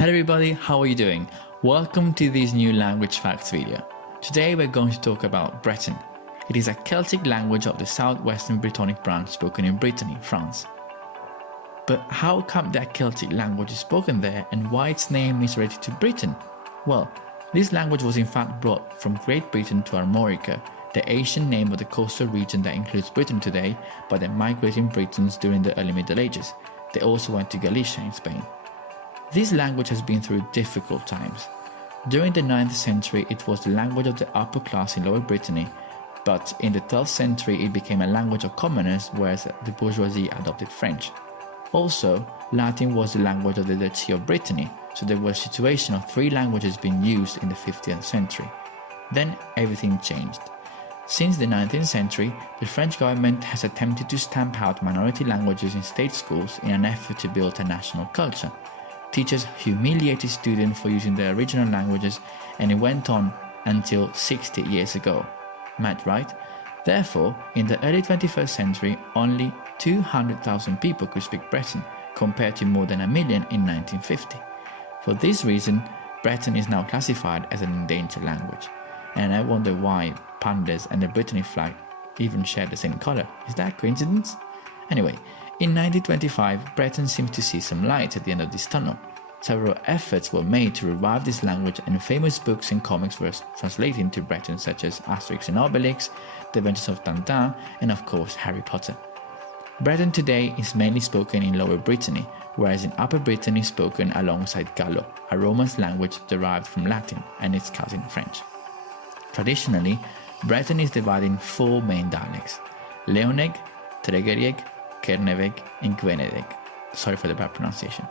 Hello everybody, how are you doing? Welcome to this new language facts video. Today we're going to talk about Breton. It is a Celtic language of the southwestern Brittonic branch spoken in Brittany, France. But how come that Celtic language is spoken there and why its name is related to Britain? Well, this language was in fact brought from Great Britain to Armorica, the ancient name of the coastal region that includes Britain today, by the migrating Britons during the early Middle Ages. They also went to Galicia in Spain. This language has been through difficult times. During the 9th century, it was the language of the upper class in Lower Brittany, but in the 12th century it became a language of commoners, whereas the bourgeoisie adopted French. Also, Latin was the language of the Duchy of Brittany, so there was a situation of three languages being used in the 15th century. Then everything changed. Since the 19th century, the French government has attempted to stamp out minority languages in state schools in an effort to build a national culture. Teachers humiliated students for using their original languages, and it went on until 60 years ago. Mad, right? Therefore, in the early 21st century, only 200,000 people could speak Breton, compared to more than 1 million in 1950. For this reason, Breton is now classified as an endangered language. And I wonder why pandas and the Brittany flag even share the same color. Is that a coincidence? Anyway, in 1925, Breton seems to see some light at the end of this tunnel. Several efforts were made to revive this language, and famous books and comics were translated into Breton, such as Asterix and Obelix, The Adventures of Tintin, and of course Harry Potter. Breton today is mainly spoken in Lower Brittany, whereas in Upper Brittany is spoken alongside Gallo, a Romance language derived from Latin and its cousin French. Traditionally, Breton is divided in four main dialects: leoneg, tregerieg, kerneveg, and gwenedeg. Sorry for the bad pronunciation.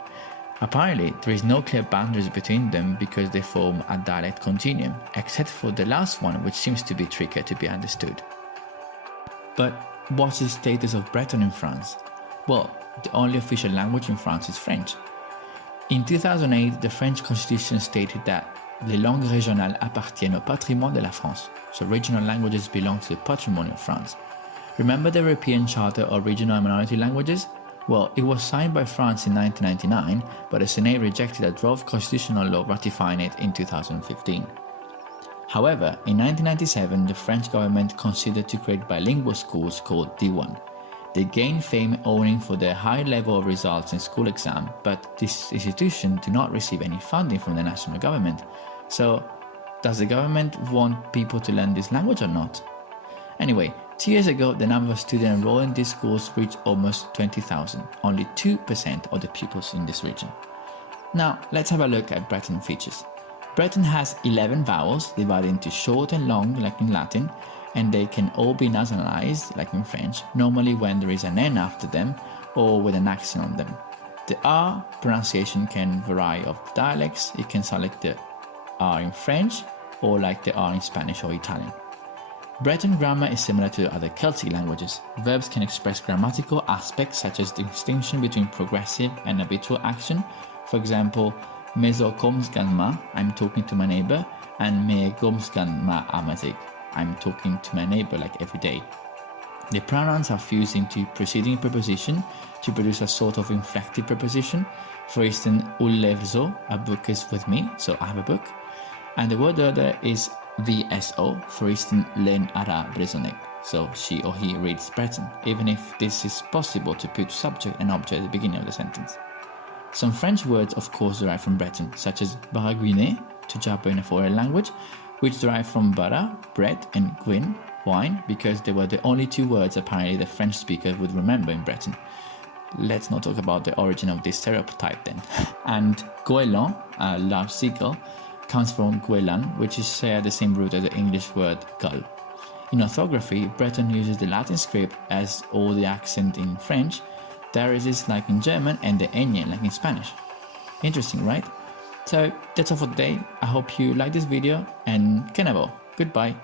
Apparently, there is no clear boundaries between them because they form a dialect continuum, except for the last one, which seems to be trickier to be understood. But what's the status of Breton in France? Well, the only official language in France is French. In 2008, the French constitution stated that les langues régionales appartiennent au patrimoine de la France, so regional languages belong to the patrimony of France. Remember the European Charter of Regional and Minority Languages? Well, it was signed by France in 1999, but the Senate rejected a draft constitutional law ratifying it in 2015. However, in 1997, the French government considered to create bilingual schools called Diwan. They gained fame owing for their high level of results in school exam, but this institution do not receive any funding from the national government. So, does the government want people to learn this language or not? Anyway, 2 years ago, the number of students enrolled in these schools reached almost 20,000, only 2% of the pupils in this region. Now, let's have a look at Breton features. Breton has 11 vowels divided into short and long, like in Latin, and they can all be nasalized, like in French, normally when there is an N after them or with an accent on them. The R pronunciation can vary of dialects. It can sound like the R in French or like the R in Spanish or Italian. Breton grammar is similar to other Celtic languages. Verbs can express grammatical aspects such as the distinction between progressive and habitual action. For example, mezo komskan ma, I'm talking to my neighbor, and me gomskan ma amazig, I'm talking to my neighbor like every day. The pronouns are fused into preceding preposition to produce a sort of inflected preposition. For instance, ulevzo, a book is with me, so I have a book. And the word order is VSO, for instance, len ara brezoneg, so she or he reads Breton, even if this is possible to put subject and object at the beginning of the sentence. Some French words of course derive from Breton, such as baragouiner, to jabber in a foreign language, which derive from bara, bread, and gwyn, wine, because they were the only two words apparently the French speaker would remember in Breton. Let's not talk about the origin of this stereotype then. And goéland, a large seagull, comes from Guelan, which is shared the same root as the English word gull. In orthography, Breton uses the Latin script as all the accent in French, there is like in German, and the ñ like in Spanish. Interesting, right? So that's all for today. I hope you like this video, and kerneveg. Goodbye.